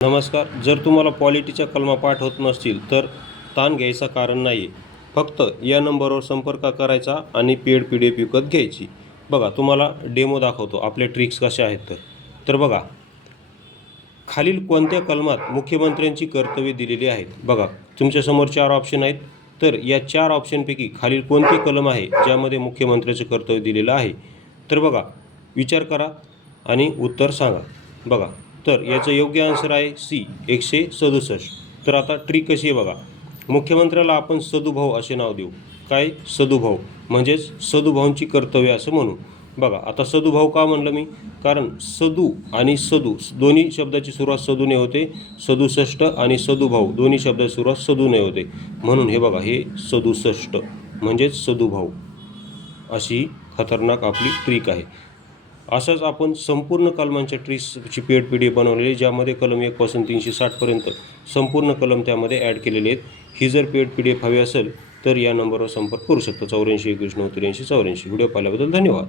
नमस्कार. जर तुम्हाला पॉलिटीच्या कलमा पाठ होत नसतील तर ताण घ्यायचं कारण नाही आहे. फक्त या नंबरवर संपर्क करायचा आणि पेड PDF विकत घ्यायची. बघा, तुम्हाला डेमो दाखवतो आपले ट्रिक्स कसे आहेत तर बघा, खालील कोणत्या कलमात मुख्यमंत्र्यांची कर्तव्ये दिलेली आहेत. बघा, तुमच्यासमोर 4 ऑप्शन आहेत. तर या 4 ऑप्शनपैकी खालील कोणती कलम आहे ज्यामध्ये मुख्यमंत्र्याचे कर्तव्य दिलेलं आहे. तर बघा, विचार करा आणि उत्तर सांगा. बघा, तर याचं योग्य आन्सर आहे सी 167. तर आता ट्रिक कशी आहे बघा, मुख्यमंत्र्याला आपण सदुभाऊ असे नाव देऊ. काय? सदुभाऊ, म्हणजेच सदुभाऊंची कर्तव्य असं म्हणू. बघा, आता सदुभाऊ का म्हणलं मी, कारण सदू आणि सदू दोन्ही शब्दाची सुरुवात सदूने होते. 67 आणि सदुभाऊ दोन्ही शब्दाची सुरुवात सदूने होते, म्हणून हे बघा, हे 67 म्हणजेच सदुभाऊ. अशी खतरनाक आपली ट्रिक आहे. असंच आपण संपूर्ण कलमांच्या ट्रिक्सची पेड PDF बनवलेली, ज्यामध्ये कलम 1 पासून 360 संपूर्ण कलम त्यामध्ये ॲड केलेले आहेत. ही जर पेड PDF हवी असेल तर या नंबरवर संपर्क करू शकता. 84 21 89 84. व्हिडिओ पाहिल्याबद्दल धन्यवाद.